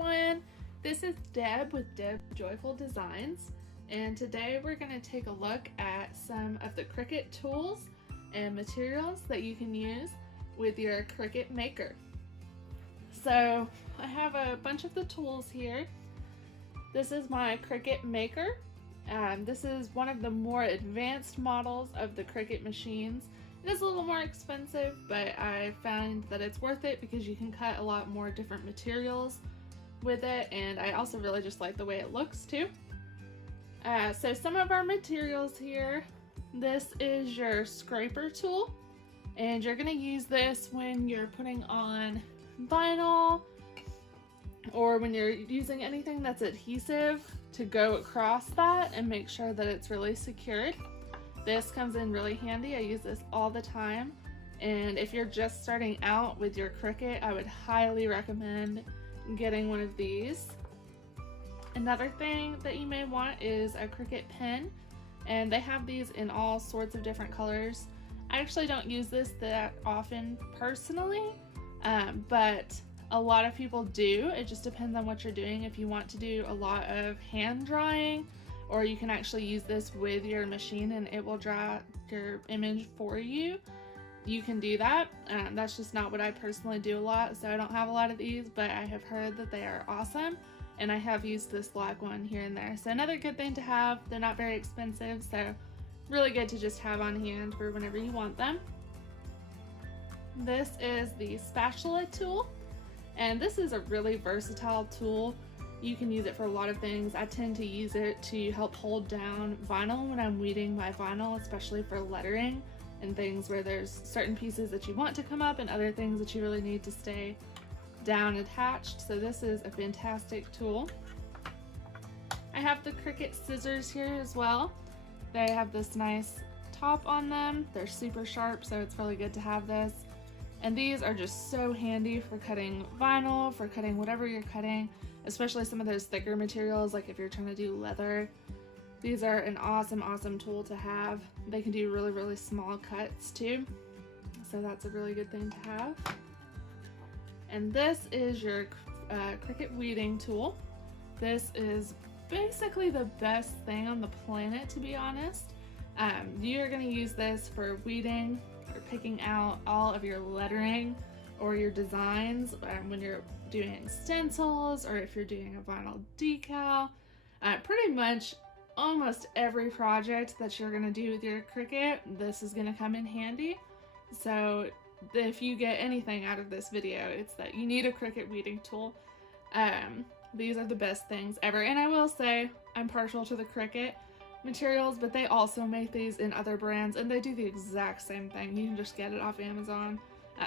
everyone, this is Deb with Deb Joyful Designs, and today we're going to take a look at some of the Cricut tools and materials that you can use with your Cricut Maker. So I have a bunch of the tools here. This is my Cricut Maker. This is one of the more advanced models of the Cricut machines. It is a little more expensive, but I found that it's worth it because you can cut a lot more different materials with it, and I also really just like the way it looks too. So some of our materials here, this is your scraper tool, and you're going to use this when you're putting on vinyl or when you're using anything that's adhesive to go across that and make sure that it's really secured. This comes in really handy. I use this all the time, and if you're just starting out with your Cricut, I would highly recommend getting one of these. Another thing that you may want is a Cricut pen, and they have these in all sorts of different colors. I actually don't use this that often personally, but a lot of people do. It just depends on what you're doing. If you want to do a lot of hand drawing, or you can actually use this with your machine and it will draw your image for you, you can do that. That's just not what I personally do a lot, so I don't have a lot of these, but I have heard that they are awesome, and I have used this black one here and there. So another good thing to have. They're not very expensive, so really good to just have on hand for whenever you want them. This is the spatula tool, and this is a really versatile tool. You can use it for a lot of things. I tend to use it to help hold down vinyl when I'm weeding my vinyl, especially for lettering and things where there's certain pieces that you want to come up and other things that you really need to stay down attached. So this is a fantastic tool. I have the Cricut scissors here as well. They have this nice top on them. They're super sharp, so it's really good to have this. And these are just so handy for cutting vinyl, for cutting whatever you're cutting, especially some of those thicker materials, like if you're trying to do leather. These are an awesome tool to have. They can do really small cuts too, so that's a really good thing to have. And this is your Cricut weeding tool. This is basically the best thing on the planet, to be honest. You're going to use this for weeding or picking out all of your lettering or your designs when you're doing stencils, or if you're doing a vinyl decal. Pretty much almost every project that you're going to do with your Cricut, this is going to come in handy. So if you get anything out of this video, it's that you need a Cricut weeding tool. These are the best things ever, and I will say I'm partial to the Cricut materials, but they also make these in other brands, and they do the exact same thing. You can just get it off Amazon,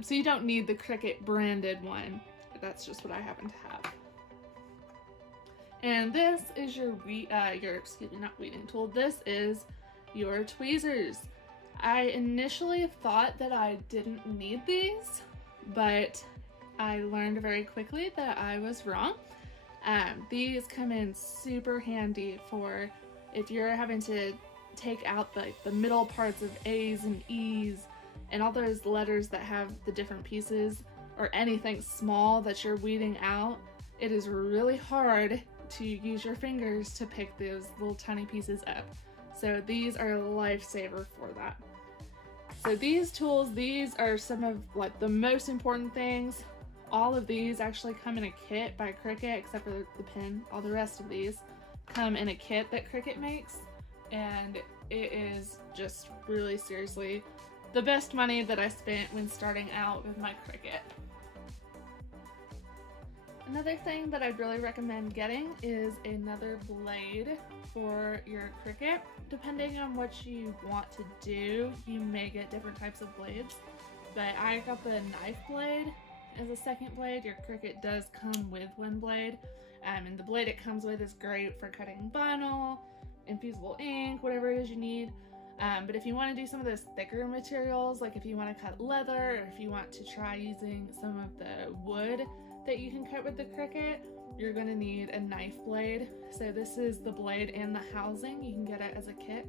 so you don't need the Cricut branded one. That's just what I happen to have. And this is your not weeding tool. This is your tweezers. I initially thought that I didn't need these, but I learned very quickly that I was wrong. These come in super handy for if you're having to take out the middle parts of A's and E's and all those letters that have the different pieces, or anything small that you're weeding out. It is really hard to use your fingers to pick those little tiny pieces up. So these are a lifesaver for that. So these tools, these are some of the most important things. All of these actually come in a kit by Cricut, except for the pen. All the rest of these come in a kit that Cricut makes, and it is just really seriously the best money that I spent when starting out with my Cricut. Another thing that I'd really recommend getting is another blade for your Cricut. Depending on what you want to do, you may get different types of blades, but I got the knife blade as a second blade. Your Cricut does come with one blade, and the blade it comes with is great for cutting vinyl, Infusible Ink, whatever it is you need. But if you want to do some of those thicker materials, like if you want to cut leather, or if you want to try using some of the wood that you can cut with the Cricut, you're going to need a knife blade. So this is the blade and the housing. You can get it as a kit,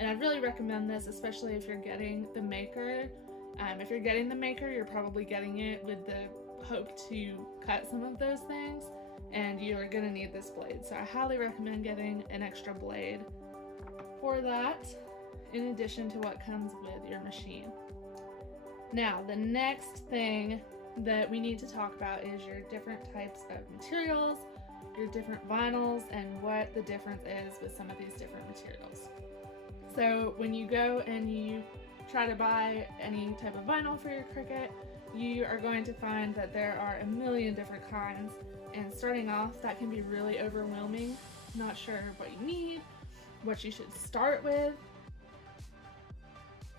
and I'd really recommend this, especially if you're getting the Maker. If you're getting the Maker, you're probably getting it with the hope to cut some of those things. and you are going to need this blade. So I highly recommend getting an extra blade for that, in addition to what comes with your machine. Now, the next thing that we need to talk about is your different types of materials, your different vinyls, and what the difference is with some of these different materials. So when you go and you try to buy any type of vinyl for your Cricut, you are going to find that there are a million different kinds, and starting off, that can be really overwhelming. Not sure what you need, what you should start with.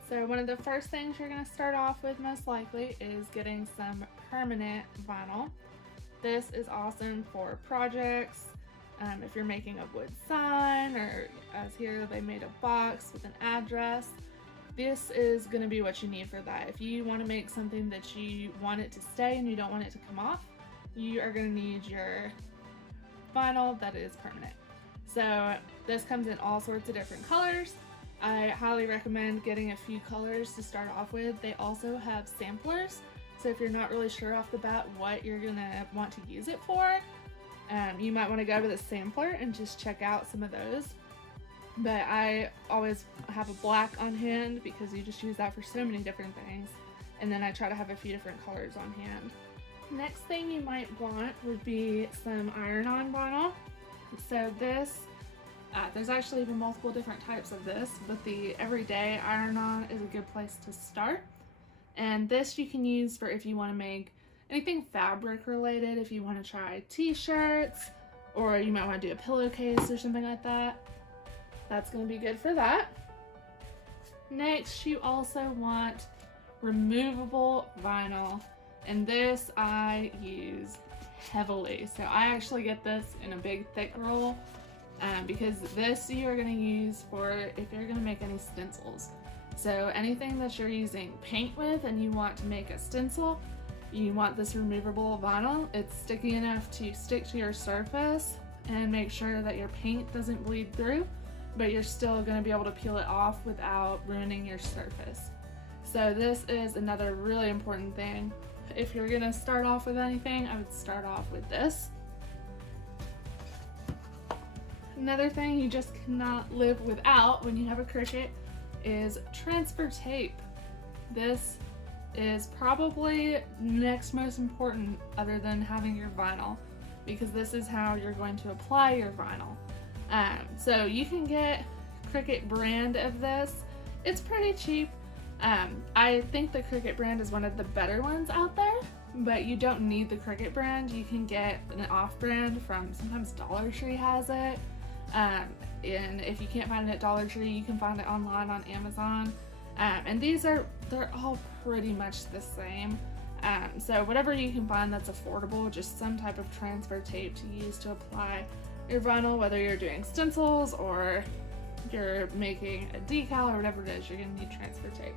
So one of the first things you're going to start off with most likely is getting some permanent vinyl. This is awesome for projects, if you're making a wood sign, or as here they made a box with an address. This is going to be what you need for that. If you want to make something that you want it to stay and you don't want it to come off, you are going to need your vinyl that is permanent. So this comes in all sorts of different colors. I highly recommend getting a few colors to start off with. They also have samplers, so if you're not really sure off the bat what you're gonna want to use it for, you might want to go to the sampler and just check out some of those. But I always have a black on hand because you just use that for so many different things, and then I try to have a few different colors on hand. Next thing you might want would be some iron-on vinyl. So this, there's actually even multiple different types of this, but the everyday iron-on is a good place to start. And this you can use for if you want to make anything fabric related, if you want to try t-shirts, or you might want to do a pillowcase or something like that. That's going to be good for that. Next, you also want removable vinyl, and this I use heavily. So I actually get this in a big thick roll, because this you are going to use for if you're going to make any stencils. So anything that you're using paint with and you want to make a stencil, you want this removable vinyl. It's sticky enough to stick to your surface and make sure that your paint doesn't bleed through, but you're still going to be able to peel it off without ruining your surface. So this is another really important thing. If you're going to start off with anything, I would start off with this. Another thing you just cannot live without when you have a Cricut is transfer tape. This is probably next most important other than having your vinyl, because this is how you're going to apply your vinyl. So you can get Cricut brand of this. It's pretty cheap. I think the Cricut brand is one of the better ones out there, but you don't need the Cricut brand. You can get an off-brand from, sometimes Dollar Tree has it. And if you can't find it at Dollar Tree, you can find it online on Amazon. And they're all pretty much the same. So whatever you can find that's affordable, just some type of transfer tape to use to apply your vinyl, whether you're doing stencils or you're making a decal or whatever it is, you're going to need transfer tape.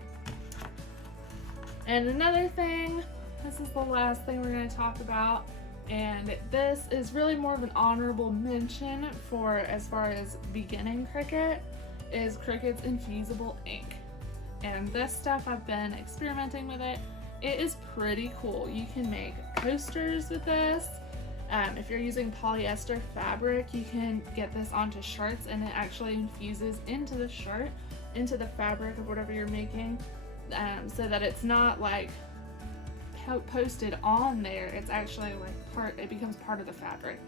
And another thing, this is the last thing we're going to talk about, and this is really more of an honorable mention for as far as beginning Cricut, is Cricut's Infusible Ink. And this stuff, I've been experimenting with it. It is pretty cool. You can make coasters with this. If you're using polyester fabric, you can get this onto shirts, and it actually infuses into the shirt, into the fabric of whatever you're making, so that it's not like posted on there. It's actually like it becomes part of the fabric.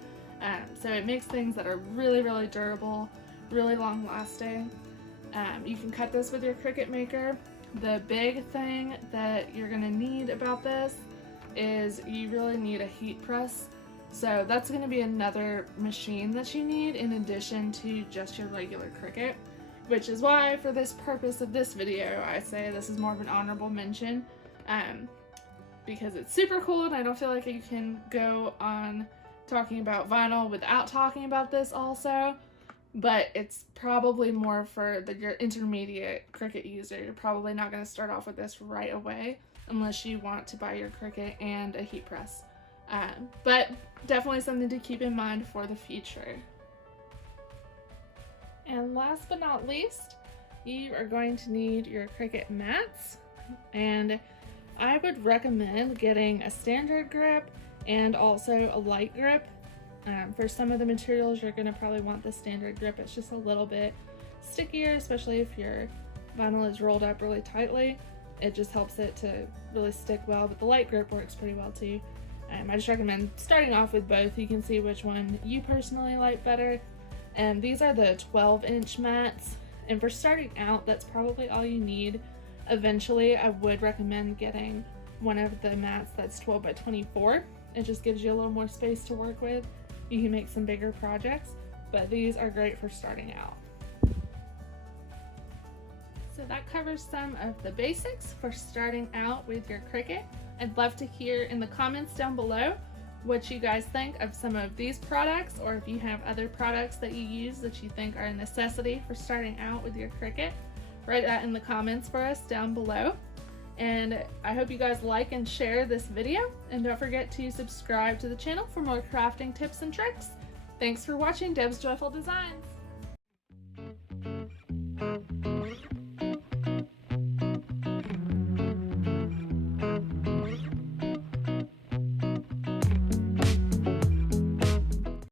So it makes things that are really, really durable, really long lasting. You can cut this with your Cricut Maker. The big thing that you're gonna need about this is you really need a heat press. So that's going to be another machine that you need in addition to just your regular Cricut, which is why for this purpose of this video I say this is more of an honorable mention, because it's super cool and I don't feel like you can go on talking about vinyl without talking about this also, but it's probably more for your intermediate Cricut user. You're probably not going to start off with this right away unless you want to buy your Cricut and a heat press. But definitely something to keep in mind for the future. And last but not least, you are going to need your Cricut Mats, and I would recommend getting a standard grip and also a light grip. For some of the materials, you're going to probably want the standard grip. It's just a little bit stickier, especially if your vinyl is rolled up really tightly. It just helps it to really stick well, but the light grip works pretty well too. I just recommend starting off with both. You can see which one you personally like better. And these are the 12-inch mats, and for starting out, that's probably all you need. Eventually, I would recommend getting one of the mats that's 12 by 24. It just gives you a little more space to work with. You can make some bigger projects, but these are great for starting out. So that covers some of the basics for starting out with your Cricut. I'd love to hear in the comments down below what you guys think of some of these products, or if you have other products that you use that you think are a necessity for starting out with your Cricut. Write that in the comments for us down below. And I hope you guys like and share this video, and don't forget to subscribe to the channel for more crafting tips and tricks. Thanks for watching Deb's Joyful Designs.